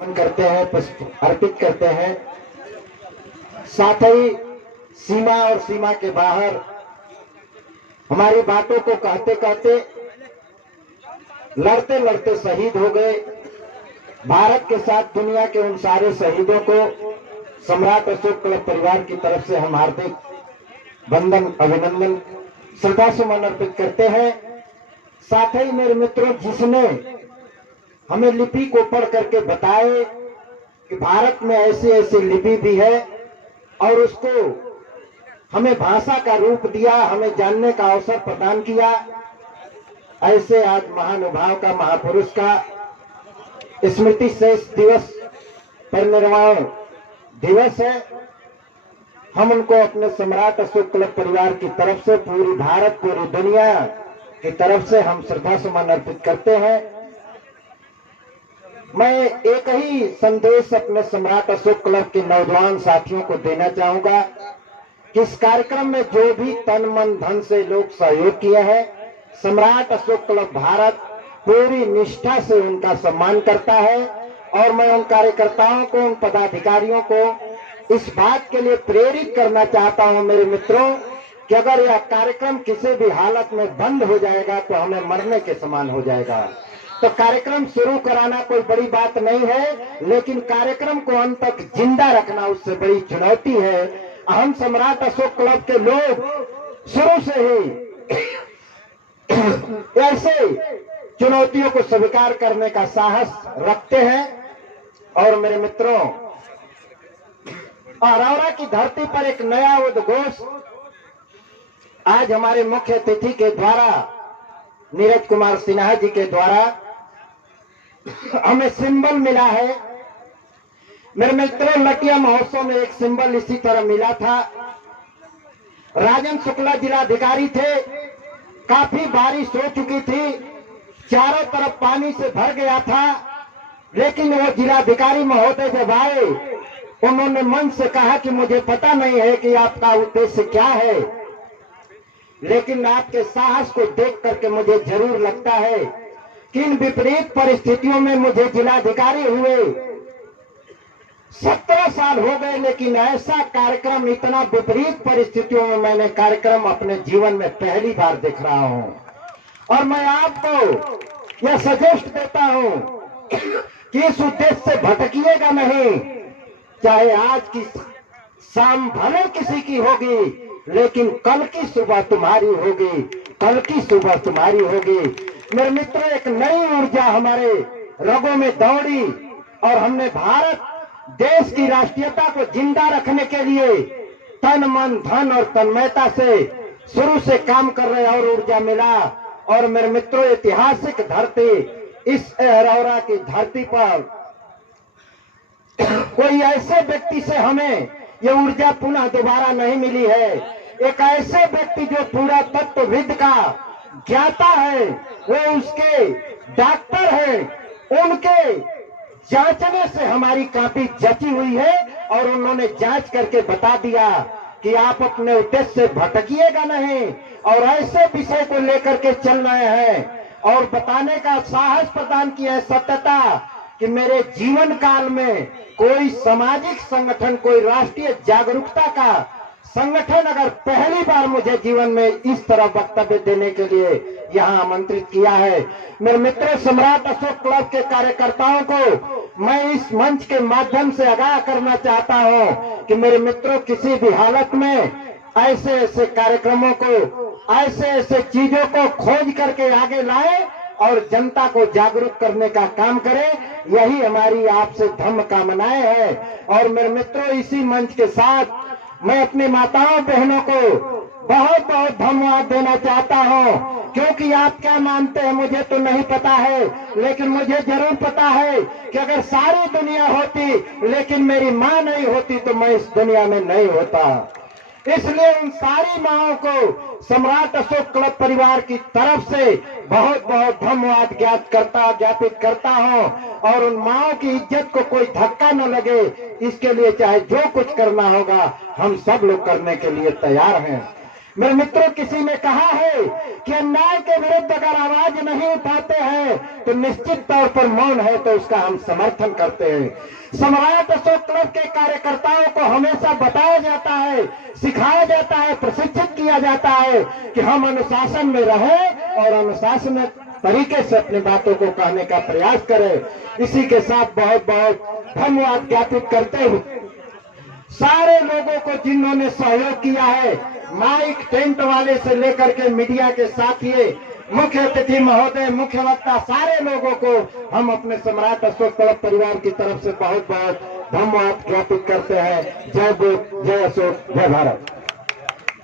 करते हैं, पुष्प अर्पित करते हैं। साथ ही सीमा और सीमा के बाहर हमारी बातों को कहते कहते लड़ते लड़ते शहीद हो गए। भारत के साथ दुनिया के उन सारे शहीदों को सम्राट अशोक क्लब परिवार की तरफ से हम हार्दिक वंदन, अभिनंदन, श्रद्धा सुमन अर्पित करते हैं। साथ ही मेरे मित्रों, जिसने हमें लिपि को पढ़ करके बताए कि भारत में ऐसी ऐसी लिपि भी है और उसको हमें भाषा का रूप दिया, हमें जानने का अवसर प्रदान किया, ऐसे आज महानुभाव का, महापुरुष का स्मृति शेष दिवस, परिनिर्वाण दिवस है। हम उनको अपने सम्राट अशोक क्लब परिवार की तरफ से, पूरी भारत, पूरी दुनिया की तरफ से हम श्रद्धा सुमन अर्पित करते हैं। मैं एक ही संदेश अपने सम्राट अशोक क्लब के नौजवान साथियों को देना चाहूंगा कि इस कार्यक्रम में जो भी तन मन धन से लोग सहयोग किए हैं, सम्राट अशोक क्लब भारत पूरी निष्ठा से उनका सम्मान करता है। और मैं उन कार्यकर्ताओं को, उन पदाधिकारियों को इस बात के लिए प्रेरित करना चाहता हूं मेरे मित्रों कि अगर यह कार्यक्रम किसी भी हालत में बंद हो जाएगा तो हमें मरने के समान हो जाएगा। तो कार्यक्रम शुरू कराना कोई बड़ी बात नहीं है, लेकिन कार्यक्रम को अंत तक जिंदा रखना उससे बड़ी चुनौती है। हम सम्राट अशोक क्लब के लोग शुरू से ही ऐसे चुनौतियों को स्वीकार करने का साहस रखते हैं। और मेरे मित्रों, अरौरा की धरती पर एक नया उद्घोष आज हमारे मुख्य अतिथि के द्वारा, नीरज कुमार सिन्हा जी के द्वारा हमें सिंबल मिला है। मेरे मित्रों, लटिया महोत्सव में एक सिंबल इसी तरह मिला था। राजन शुक्ला जिलाधिकारी थे, काफी बारिश हो चुकी थी, चारों तरफ पानी से भर गया था, लेकिन वो जिलाधिकारी महोदय जब आए, उन्होंने मन से कहा कि मुझे पता नहीं है कि आपका उद्देश्य क्या है, लेकिन आपके साहस को देख करके मुझे जरूर लगता है कि इन विपरीत परिस्थितियों में मुझे जिलाधिकारी हुए 17 साल हो गए, लेकिन ऐसा कार्यक्रम, इतना विपरीत परिस्थितियों में मैंने कार्यक्रम अपने जीवन में पहली बार देख रहा हूं। और मैं आपको यह सजेस्ट देता हूं कि इस उद्देश्य से भटकिएगा नहीं। चाहे आज की शाम भले किसी की होगी, लेकिन कल की सुबह तुम्हारी होगी, कल की सुबह तुम्हारी होगी। मेरे मित्रों, एक नई ऊर्जा हमारे रगों में दौड़ी और हमने भारत देश की राष्ट्रीयता को जिंदा रखने के लिए तन मन धन और तन्मयता से शुरू से काम कर रहे और ऊर्जा मिला। और मेरे मित्रों, ऐतिहासिक धरती, इस अरौरा की धरती पर कोई ऐसे व्यक्ति से हमें ये ऊर्जा पुनः दोबारा नहीं मिली है। एक ऐसे व्यक्ति जो पूरा तत्वविद का ज्ञाता है, वो उसके डॉक्टर है, उनके जांचने से हमारी काफी जची हुई है और उन्होंने जांच करके बता दिया कि आप अपने उद्देश्य से भटकिएगा नहीं और ऐसे विषय को लेकर के चल रहे हैं। और बताने का साहस प्रदान किया है, सत्यता, कि मेरे जीवन काल में कोई सामाजिक संगठन, कोई राष्ट्रीय जागरूकता का संगठन अगर पहली बार मुझे जीवन में इस तरह वक्तव्य देने के लिए यहाँ आमंत्रित किया है। मेरे मित्रों, सम्राट अशोक क्लब के कार्यकर्ताओं को मैं इस मंच के माध्यम से आगाह करना चाहता हूँ कि मेरे मित्रों, किसी भी हालत में ऐसे ऐसे कार्यक्रमों को, ऐसे ऐसे चीजों को खोज करके आगे लाए और जनता को जागरूक करने का काम करें। यही हमारी आपसे धम्म कामनाएं हैं। और मेरे मित्रों, इसी मंच के साथ मैं अपनी माताओं बहनों को बहुत बहुत धन्यवाद देना चाहता हूं, क्योंकि आप क्या मानते हैं मुझे तो नहीं पता है, लेकिन मुझे जरूर पता है कि अगर सारी दुनिया होती लेकिन मेरी मां नहीं होती तो मैं इस दुनिया में नहीं होता। इसलिए उन सारी माओं को सम्राट अशोक क्लब परिवार की तरफ से बहुत बहुत धन्यवाद ज्ञापित करता हूं। और उन माओं की इज्जत को कोई धक्का न लगे, इसके लिए चाहे जो कुछ करना होगा हम सब लोग करने के लिए तैयार हैं। मेरे मित्रों, किसी ने कहा है कि अन्याय के विरुद्ध अगर आवाज नहीं उठाते हैं तो निश्चित तौर पर मौन है, तो उसका हम समर्थन करते हैं। सम्राट अशोक क्लब के कार्यकर्ताओं को हमेशा बताया जाता है, सिखाया जाता है, प्रशिक्षित किया जाता है कि हम अनुशासन में रहें और अनुशासन तरीके से अपनी बातों को कहने का प्रयास करें। इसी के साथ बहुत बहुत धन्यवाद ज्ञापित करते हुए सारे लोगों को जिन्होंने सहयोग किया है, माइक टेंट वाले से लेकर के मीडिया के साथी, मुख्य अतिथि महोदय, मुख्य वक्ता, सारे लोगों को हम अपने सम्राट अशोक क्लब परिवार की तरफ से बहुत बहुत धन्यवाद ज्ञापित करते हैं। जय बुद्ध, जय अशोक, जय भारत।